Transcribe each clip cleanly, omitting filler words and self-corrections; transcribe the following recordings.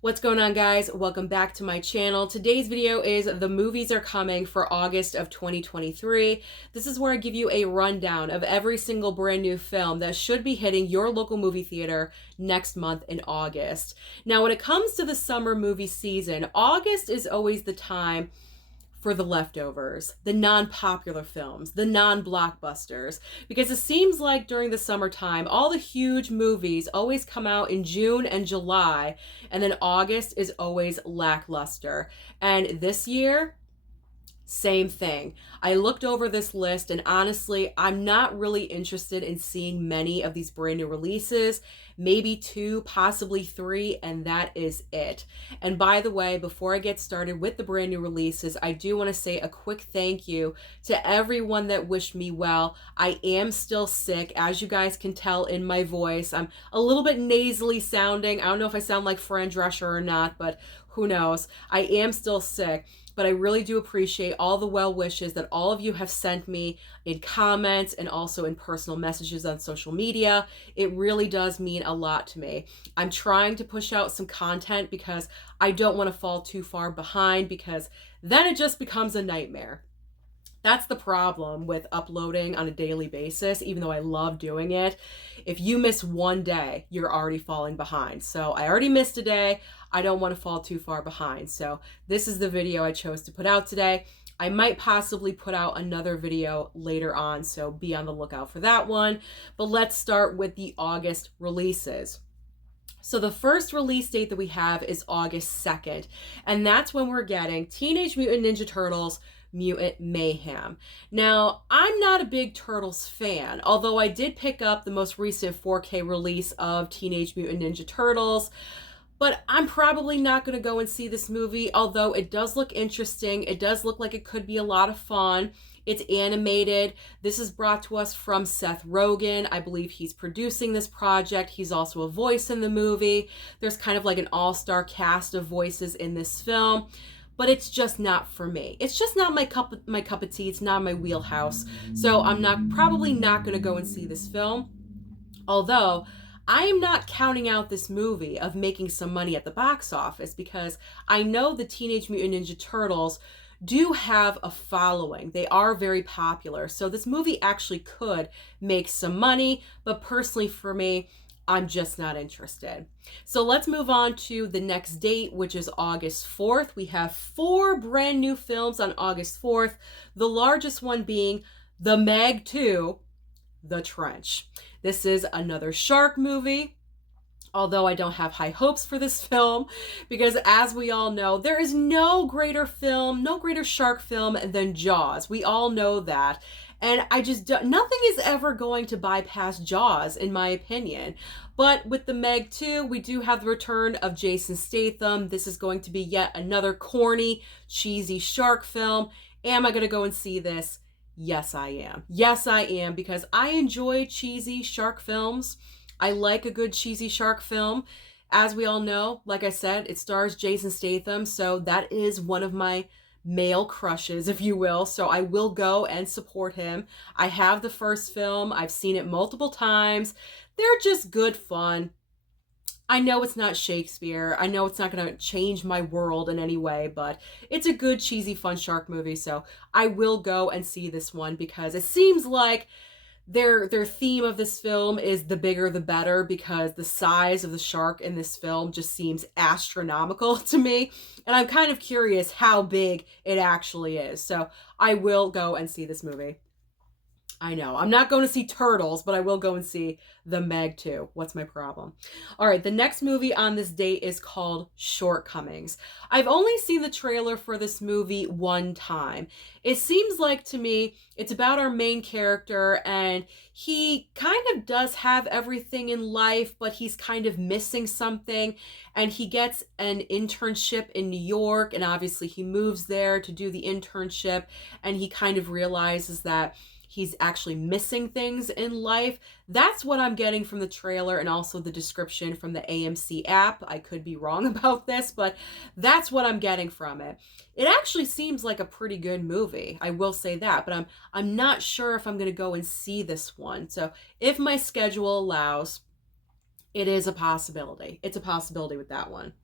What's going on, guys? Welcome back to my channel. Today's video is the movies are coming for August of 2023. This is where I give you a rundown of every single brand new film that should be hitting your local movie theater next month in August. Now, when it comes to the summer movie season, August is always the time for the leftovers, the non-popular films, the non-blockbusters, because it seems like during the summertime, all the huge movies always come out in June and July, and then August is always lackluster. And this year, same thing. I looked over this list and honestly, I'm not really interested in seeing many of these brand new releases, maybe 2, possibly 3, and that is it. And by the way, before I get started with the brand new releases, I do want to say a quick thank you to everyone that wished me well. I am still sick, as you guys can tell in my voice. I'm a little bit nasally sounding. I don't know if I sound like Fran Drescher or not, but who knows? I am still sick. But I really do appreciate all the well wishes that all of you have sent me in comments and also in personal messages on social media. It really does mean a lot to me. I'm trying to push out some content because I don't want to fall too far behind, because then it just becomes a nightmare. That's the problem with uploading on a daily basis, even though I love doing it. If you miss one day, you're already falling behind. So I already missed a day. I don't want to fall too far behind. So this is the video I chose to put out today. I might possibly put out another video later on, so be on the lookout for that one. But let's start with the August releases. So the first release date that we have is August 2nd, and that's when we're getting Teenage Mutant Ninja Turtles Mutant Mayhem. Now, I'm not a big Turtles fan, although I did pick up the most recent 4K release of Teenage Mutant Ninja Turtles, but I'm probably not going to go and see this movie, although it does look interesting. It does look like it could be a lot of fun. It's animated. This is brought to us from Seth Rogen. I believe he's producing this project. He's also a voice in the movie. There's kind of like an all-star cast of voices in this film, but it's just not for me. It's just not my cup of tea. It's not my wheelhouse. So I'm probably not going to go and see this film. Although I am not counting out this movie of making some money at the box office, because I know the Teenage Mutant Ninja Turtles do have a following. They are very popular. So this movie actually could make some money, but personally for me, I'm just not interested. So let's move on to the next date, which is August 4th. We have 4 brand new films on August 4th, the largest one being The Meg 2, The Trench. This is another shark movie, although I don't have high hopes for this film, because as we all know, there is no greater film, no greater shark film than Jaws. We all know that. And nothing is ever going to bypass Jaws, in my opinion. But with the Meg 2, we do have the return of Jason Statham. This is going to be yet another corny, cheesy shark film. Am I going to go and see this? Yes, I am. Yes, I am, because I enjoy cheesy shark films. I like a good cheesy shark film. As we all know, like I said, it stars Jason Statham, so that is one of my male crushes, if you will. So I will go and support him. I have the first film. I've seen it multiple times. They're just good fun. I know it's not Shakespeare. I know it's not going to change my world in any way, but it's a good, cheesy, fun shark movie. So I will go and see this one, because it seems like their theme of this film is the bigger the better, because the size of the shark in this film just seems astronomical to me. And I'm kind of curious how big it actually is. So I will go and see this movie. I know, I'm not going to see Turtles, but I will go and see The Meg 2. What's my problem? All right, the next movie on this date is called Shortcomings. I've only seen the trailer for this movie one time. It seems like to me it's about our main character, and he kind of does have everything in life, but he's kind of missing something, and he gets an internship in New York, and obviously he moves there to do the internship, and he kind of realizes that he's actually missing things in life. That's what I'm getting from the trailer, and also the description from the AMC app. I could be wrong about this, but that's what I'm getting from it. It actually seems like a pretty good movie, I will say that, but I'm not sure if I'm going to go and see this one. So if my schedule allows, it is a possibility. It's a possibility with that one.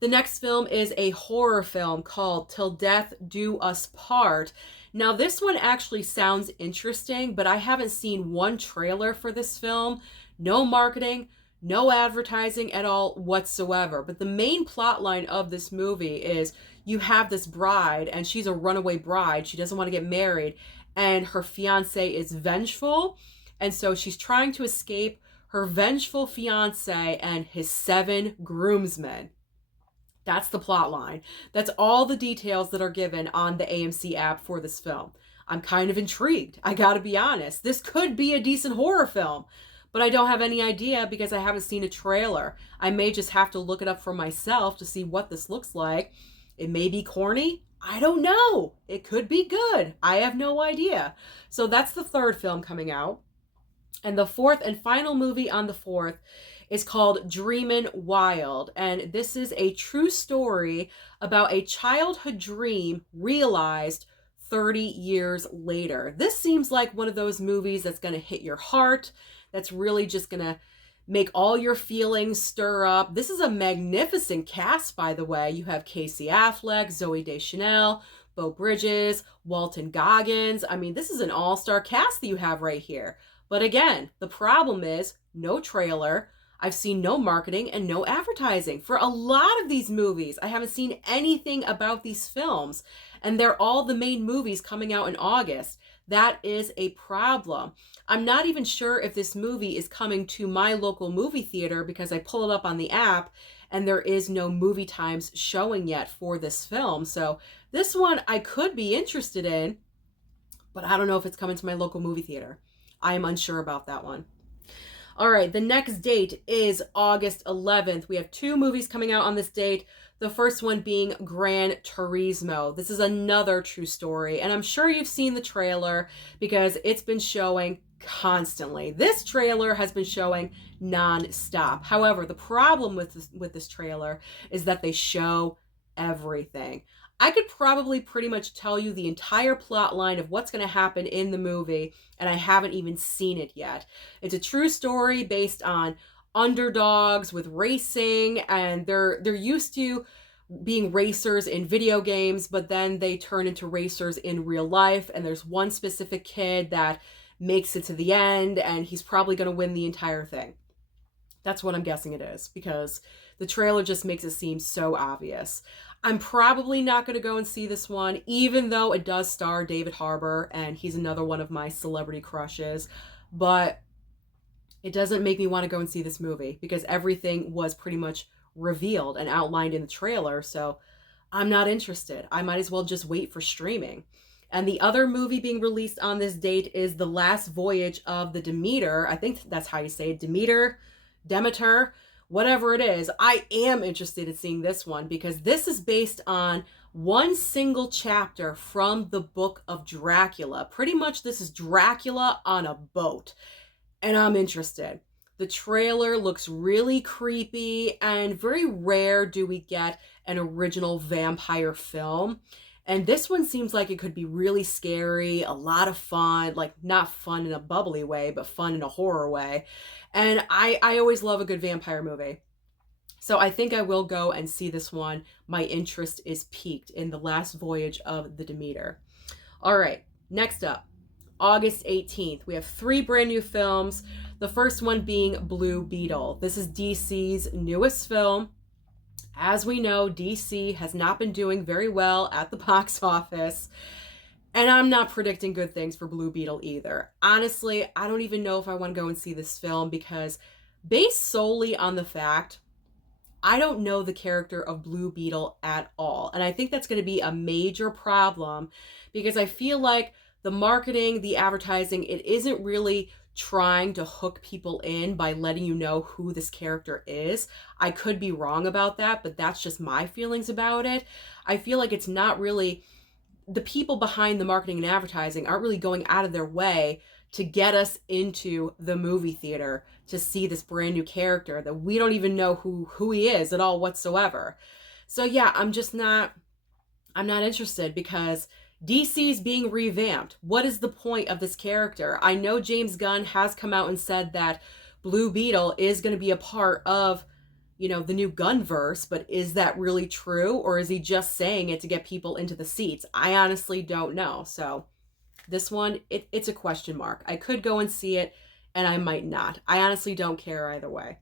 The next film is a horror film called Til Death Do Us Part. Now, this one actually sounds interesting, but I haven't seen one trailer for this film. No marketing, no advertising at all whatsoever. But the main plot line of this movie is you have this bride, and she's a runaway bride. She doesn't want to get married, and her fiance is vengeful. And so she's trying to escape her vengeful fiance and his 7 groomsmen. That's the plot line. That's all the details that are given on the AMC app for this film. I'm kind of intrigued. I gotta be honest. This could be a decent horror film, but I don't have any idea because I haven't seen a trailer. I may just have to look it up for myself to see what this looks like. It may be corny. I don't know. It could be good. I have no idea. So that's the third film coming out. And the fourth and final movie on the 4th is called Dreamin Wild. And this is a true story about a childhood dream realized 30 years later. This seems like one of those movies that's going to hit your heart, that's really just going to make all your feelings stir up. This is a magnificent cast, by the way. You have Casey Affleck, Zooey Deschanel, Beau Bridges, Walton Goggins. I mean, this is an all-star cast that you have right here. But again, the problem is no trailer. I've seen no marketing and no advertising. For a lot of these movies, I haven't seen anything about these films. And they're all the main movies coming out in August. That is a problem. I'm not even sure if this movie is coming to my local movie theater because I pull it up on the app and there is no movie times showing yet for this film. So this one I could be interested in, but I don't know if it's coming to my local movie theater. I am unsure about that one. All right, the next date is August 11th. We have 2 movies coming out on this date. The first one being Gran Turismo. This is another true story, and I'm sure you've seen the trailer because it's been showing constantly. This trailer has been showing non-stop. However, the problem with this trailer is that they show everything. I could probably pretty much tell you the entire plot line of what's going to happen in the movie, and I haven't even seen it yet. It's a true story based on underdogs with racing, and they're used to being racers in video games, but then they turn into racers in real life, and there's one specific kid that makes it to the end, and he's probably going to win the entire thing. That's what I'm guessing it is, because the trailer just makes it seem so obvious. I'm probably not going to go and see this one, even though it does star David Harbour, and he's another one of my celebrity crushes. But it doesn't make me want to go and see this movie, because everything was pretty much revealed and outlined in the trailer, so I'm not interested. I might as well just wait for streaming. And the other movie being released on this date is The Last Voyage of the Demeter. I think that's how you say it. Demeter, whatever it is. I am interested in seeing this one because this is based on one single chapter from the book of Dracula. Pretty much this is Dracula on a boat, and I'm interested. The trailer looks really creepy, and very rare do we get an original vampire film. And this one seems like it could be really scary, a lot of fun, like not fun in a bubbly way, but fun in a horror way. And I always love a good vampire movie. So I think I will go and see this one. My interest is piqued in The Last Voyage of the Demeter. All right, next up, August 18th. We have 3 brand new films. The first one being Blue Beetle. This is DC's newest film. As we know, DC has not been doing very well at the box office, and I'm not predicting good things for Blue Beetle either. Honestly, I don't even know if I want to go and see this film because based solely on the fact I don't know the character of Blue Beetle at all, and I think that's going to be a major problem because I feel like the marketing, the advertising, it isn't really trying to hook people in by letting you know who this character is. I could be wrong about that, but that's just my feelings about it. I feel like it's not really, the people behind the marketing and advertising aren't really going out of their way to get us into the movie theater to see this brand new character that we don't even know who he is at all whatsoever. So yeah, I'm not interested because DC's being revamped. What is the point of this character? I know James Gunn has come out and said that Blue Beetle is going to be a part of, the new Gunverse, but is that really true? Or is he just saying it to get people into the seats? I honestly don't know. So this one, it's a question mark. I could go and see it and I might not. I honestly don't care either way.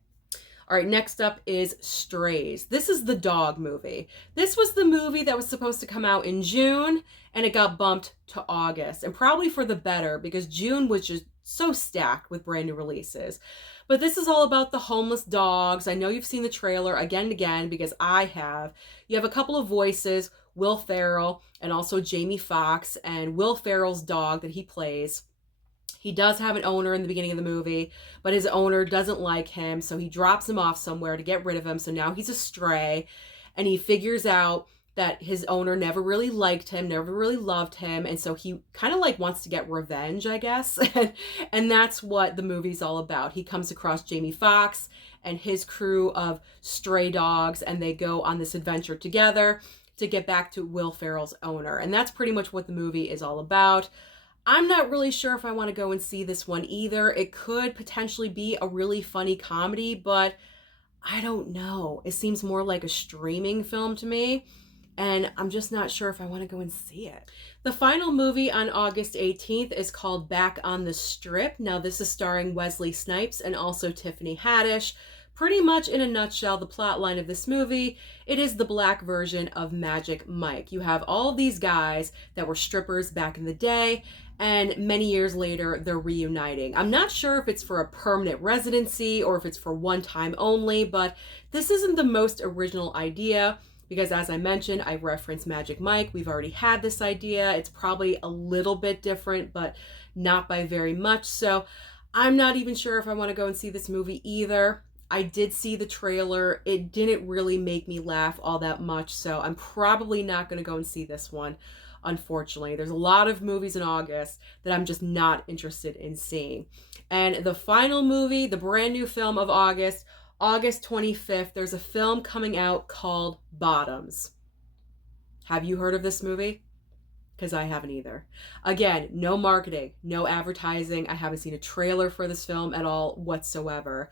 All right, next up is Strays. This is the dog movie. This was the movie that was supposed to come out in June, and it got bumped to August, and probably for the better because June was just so stacked with brand new releases. But this is all about the homeless dogs. I know you've seen the trailer again and again because I have. You have a couple of voices, Will Ferrell and also Jamie Foxx, and Will Ferrell's dog that he plays. He does have an owner in the beginning of the movie, but his owner doesn't like him, so he drops him off somewhere to get rid of him. So now he's a stray, and he figures out that his owner never really liked him, never really loved him, and so he kind of like wants to get revenge, I guess. And that's what the movie's all about. He comes across Jamie Foxx and his crew of stray dogs, and they go on this adventure together to get back to Will Ferrell's owner. And that's pretty much what the movie is all about. I'm not really sure if I want to go and see this one either. It could potentially be a really funny comedy, but I don't know. It seems more like a streaming film to me, and I'm just not sure if I want to go and see it. The final movie on August 18th is called Back on the Strip. Now, this is starring Wesley Snipes and also Tiffany Haddish. Pretty much in a nutshell, the plot line of this movie, it is the black version of Magic Mike. You have all these guys that were strippers back in the day, and many years later, they're reuniting. I'm not sure if it's for a permanent residency or if it's for one time only, but this isn't the most original idea because, as I mentioned, I referenced Magic Mike. We've already had this idea. It's probably a little bit different, but not by very much. So I'm not even sure if I want to go and see this movie either. I did see the trailer. It didn't really make me laugh all that much, so I'm probably not going to go and see this one. Unfortunately, there's a lot of movies in August that I'm just not interested in seeing. And the final movie, the brand new film of August, August 25th, there's a film coming out called Bottoms. Have you heard of this movie? Because I haven't either. Again, no marketing, no advertising. I haven't seen a trailer for this film at all whatsoever.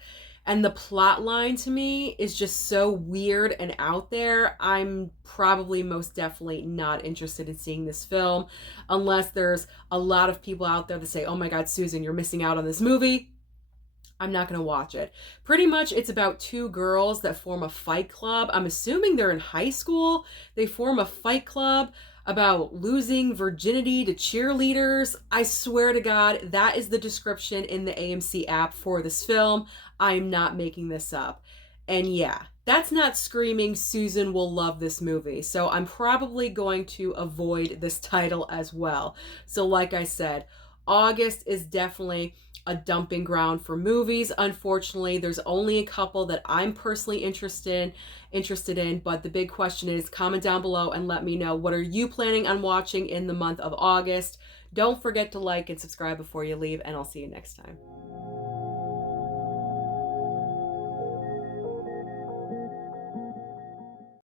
And the plot line to me is just so weird and out there. I'm probably most definitely not interested in seeing this film unless there's a lot of people out there that say, oh my God, Susan, you're missing out on this movie. I'm not going to watch it. Pretty much it's about two girls that form a fight club. I'm assuming they're in high school. They form a fight club about losing virginity to cheerleaders. I swear to God, that is the description in the AMC app for this film. I'm not making this up. And yeah, that's not screaming Susan will love this movie. So I'm probably going to avoid this title as well. So like I said, August is definitely a dumping ground for movies. Unfortunately, there's only a couple that I'm personally interested in, but the big question is comment down below and let me know, what are you planning on watching in the month of August? Don't forget to like and subscribe before you leave, and I'll see you next time.